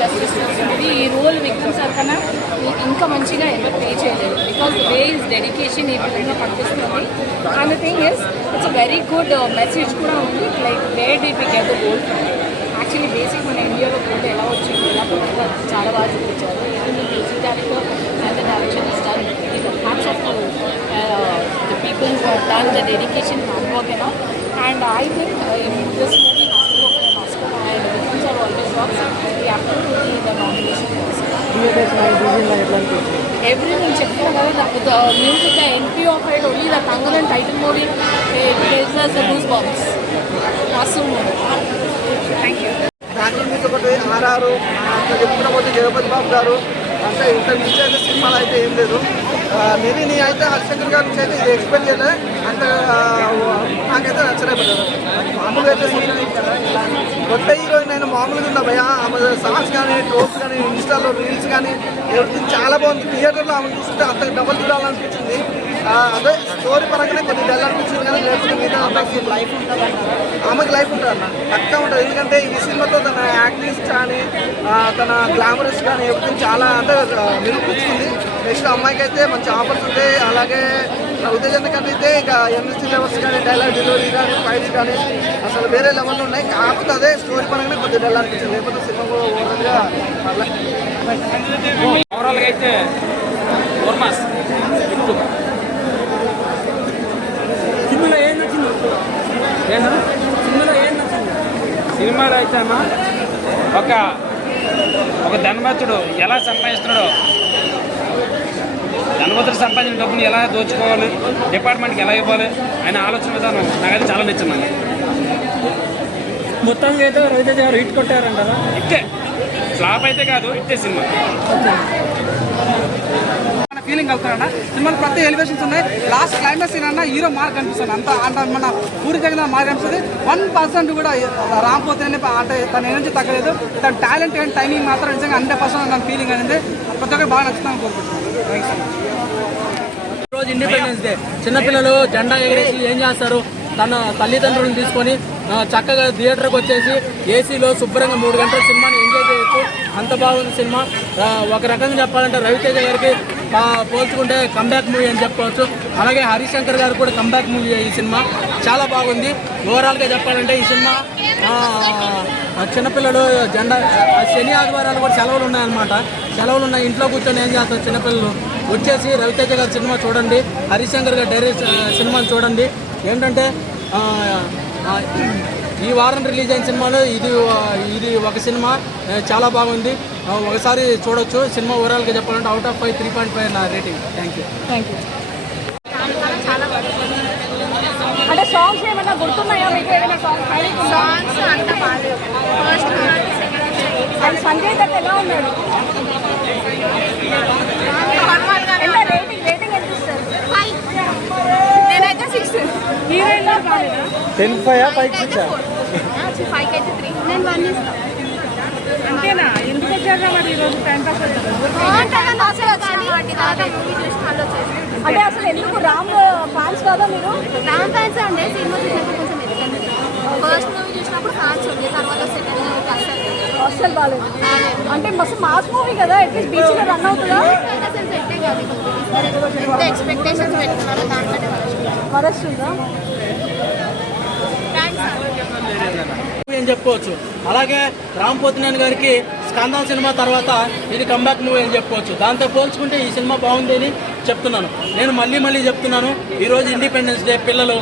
Justice వస్తుంది. ఈ role Vikram sir కన్నా ఇంకా మంచిగా ఎవరు ప్లే చేయలేదు. బికాస్ వే ఇస్ డెడికేషన్ ఈ ఫిల్మ్లో కనిపిస్తుంది. And the thing is it's a very good message కూడా ఉంది. Like where do we get the gold from. Actually basic మన ఇండియాలో గోల్డ్ ఎలా వచ్చింది, ఎలా పుట్టిందో చాలా బాగా చూపించారు. Even the music director and the direction is done hats off to the people who have done the dedication hard work and all. And I think this movie has to go for an Oscar, and Vikram sir always works. We have to be in the nomination list. Everything చెప్తాను కదా, the music, the entry of it, only the Tangalan title movie, it gives us the goosebumps. Awesome movie. Thank you. Background music ఒకటి RR చెప్పుకున్నపోతే Jagapathi బాబు గారు అంటే ఇంత మించి అయితే సినిమాలు అయితే ఏం లేదు. నేను అయితే హరిశంకర్ గారి నుంచి అయితే ఇది ఎక్స్పెక్ట్ చేయలేదు. అంటే నాకైతే నచ్చలేదు. మామూలుగా అయితే కొత్త హీరోయిన్ అయినా మామూలుగా ఉందా భయ, ఆమె సాంగ్స్ కానీ ట్రోల్స్ కానీ ఇన్స్టాలో రీల్స్ కానీ ఎవ్రీథింగ్ చాలా బాగుంది. థియేటర్లో ఆమె చూస్తుంటే అంత డబల్ చూడాలనిపించింది. అదే స్టోరీ పరంగానే కొద్దిగా డల్ అనిపించింది, కానీ లైఫ్ ఉంటుంది, ఆమెకి లైఫ్ ఉంటుంది అన్న పక్కా ఉంటుంది. ఎందుకంటే ఈ సినిమాతో తన యాక్టింగ్స్ కానీ తన గ్లామరస్ కానీ ఎవ్రీథింగ్ చాలా అంటే నిరూపించింది. నెక్స్ట్ అమ్మాయికి అయితే మంచి ఆఫర్స్ ఉంటాయి. అలాగే ఉత్తేజన కంటే అయితే ఇక ఎంఎస్సీ లెవెల్స్ కానీ డైలాగ్ డెలివరీ కానీ ఫైట్స్ కానీ అసలు వేరే లెవెల్లో ఉన్నాయి. కాకపోతే అదే స్టోరీ పరంగానే కొద్దిగా డల్ అనిపించింది. లేకపోతే సినిమా ఓవరాల్గా ఓవరాల్గా అయితే సినిమాలో ఏం నచ్చింది? సినిమాలో ఏం నచ్చింది? సినిమాలో అయితే అన్న ఒక ధనవంతుడు ఎలా సంపాదిస్తున్నాడో, ధనవంతుడు సంపాదించిన డబ్బుని ఎలా దోచుకోవాలి, డిపార్ట్మెంట్కి ఎలా ఇవ్వాలి ఆయన ఆలోచన విధానం నాకైతే చాలా నచ్చిందండి. మొత్తానికి అయితే రవితేజ గారు హిట్ కొట్టారంటారా? ఇట్టే ఫ్లాప్ అయితే కాదు, ఇట్టే సినిమా ఫీలింగ్ వెళ్తారన్న. సినిమాలో ప్రతి ఎలివేషన్స్ ఉన్నాయి. లాస్ట్ క్లైమాక్స్ సీన్ అన్న హీరో మార్క్ కనిపిస్తుంది. అంత మన పూరి జగన్ మార్క్ కనిపిస్తుంది. 1% కూడా రాకపోతేనే అంటే తన ఎనర్జీ తగ్గలేదు. తన టాలెంట్ అండ్ టైమింగ్ మాత్రం నిజంగా 100% నా ఫీలింగ్ అనేది ప్రతి ఒక్కరు బాగా నచ్చుతాను కోరుకుంటున్నాను. రోజు ఇండిపెండెన్స్ డే, చిన్నపిల్లలు జెండా ఎగరేసి ఏం చేస్తారు, తన తల్లిదండ్రులను తీసుకొని చక్కగా థియేటర్కి వచ్చేసి ఏసీలో శుభ్రంగా 3 గంటల సినిమాని ఎంజాయ్ చేయొచ్చు. అంత బాగుంది సినిమా. ఒక రకంగా చెప్పాలంటే రవితేజ గారికి పోల్చుకుంటే కంబ్యాక్ మూవీ అని చెప్పుకోవచ్చు. అలాగే హరిశంకర్ గారు కూడా కంబ్యాక్ మూవీ ఈ సినిమా చాలా బాగుంది. ఓవరాల్గా చెప్పాలంటే ఈ సినిమా చిన్నపిల్లలు జెండా శని ఆదివారాలు కూడా సెలవులు ఉన్నాయన్నమాట. సెలవులు ఉన్నాయి, ఇంట్లో కూర్చొని ఏం చేస్తారు చిన్నపిల్లలు, వచ్చేసి రవితేజ గారి సినిమా చూడండి, హరిశంకర్ గారి డైరెక్ట్ సినిమాని చూడండి. ఏంటంటే ఈ వారం రిలీజ్ అయిన సినిమాలో ఇది ఒక సినిమా చాలా బాగుంది, ఒకసారి చూడొచ్చు. సినిమా ఓవరాల్గా చెప్పాలంటే అవుట్ ఆఫ్ 5 3.5 నా రేటింగ్. Thank you. అంటే సాంగ్స్ ఏమైనా గుర్తున్నాయా మీకు? ఏమైనా సాంగ్స్ అంత బాగాలేదు. అండ్ సంజయ్ దత్ ఎలా ఉన్నాడు? రేటింగ్ ఎంత ఇస్తారు? నేనైతే 6. హీరోయిన్ 10-5 5-6 5 అయితే 3. నేను 1 ఇస్తాను. అంతేనా? ఎందుకు వచ్చారా మరి ఈరోజు టైం పాస్ అవుతుంది? అంటే అసలు ఎందుకు రామ్ ఫ్యాన్స్ కాదా మీరు? రామ్ ఫ్యాన్స్ అండి. సినిమా చూసినప్పుడు కొంచెం ఎదుగుతుంది. ఫస్ట్ మూవీ చూసినప్పుడు ఫ్యాన్స్ ఉంది, తర్వాత సెకండ్ అస్సలు బాగాలేదు. అంటే మస్తు మాస్ మూవీ కదా, అట్లీస్ట్ బీచ్లో రన్ అవుతుందా? ఎంత ఎక్స్పెక్టేషన్స్ పెట్టుకున్నారో దాంట్లోనే వరస్తుందా అని చెప్పుకోవచ్చు. అలాగే రామ్ పోతినేని గారికి స్కందం సినిమా తర్వాత ఇది కంబ్యాక్ మూవీ అని చెప్పుకోవచ్చు. దాంతో పోల్చుకుంటే ఈ సినిమా బాగుంది అని చెప్తున్నాను. నేను మళ్ళీ చెప్తున్నాను, ఈరోజు ఇండిపెండెన్స్ డే, పిల్లలు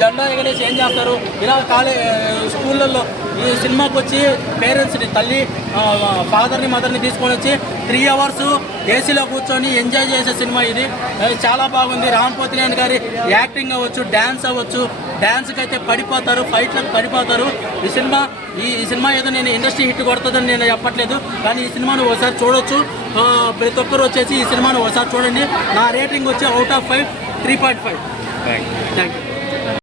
జెండా ఎగరేసి ఏం చేస్తారు, ఇలా స్కూళ్ళల్లో ఈ సినిమాకి వచ్చి పేరెంట్స్ని, తల్లి ఫాదర్ని మదర్ని తీసుకొని వచ్చి 3 hours ఏసీలో కూర్చొని ఎంజాయ్ చేసే సినిమా ఇది. చాలా బాగుంది. రామ్ పోతినేని గారి యాక్టింగ్ అవ్వచ్చు, డ్యాన్స్ అవ్వచ్చు, డ్యాన్స్కి అయితే పడిపోతారు, ఫైట్లకు పడిపోతారు. ఈ సినిమా ఏదో నేను ఇండస్ట్రీ హిట్ కొడుతుందని నేను చెప్పట్లేదు, కానీ ఈ సినిమాను ఒకసారి చూడొచ్చు. ప్రతి ఒక్కరు వచ్చేసి ఈ సినిమాను ఒకసారి చూడండి. నా రేటింగ్ వచ్చి అవుట్ ఆఫ్ 5 3.5. Thank you.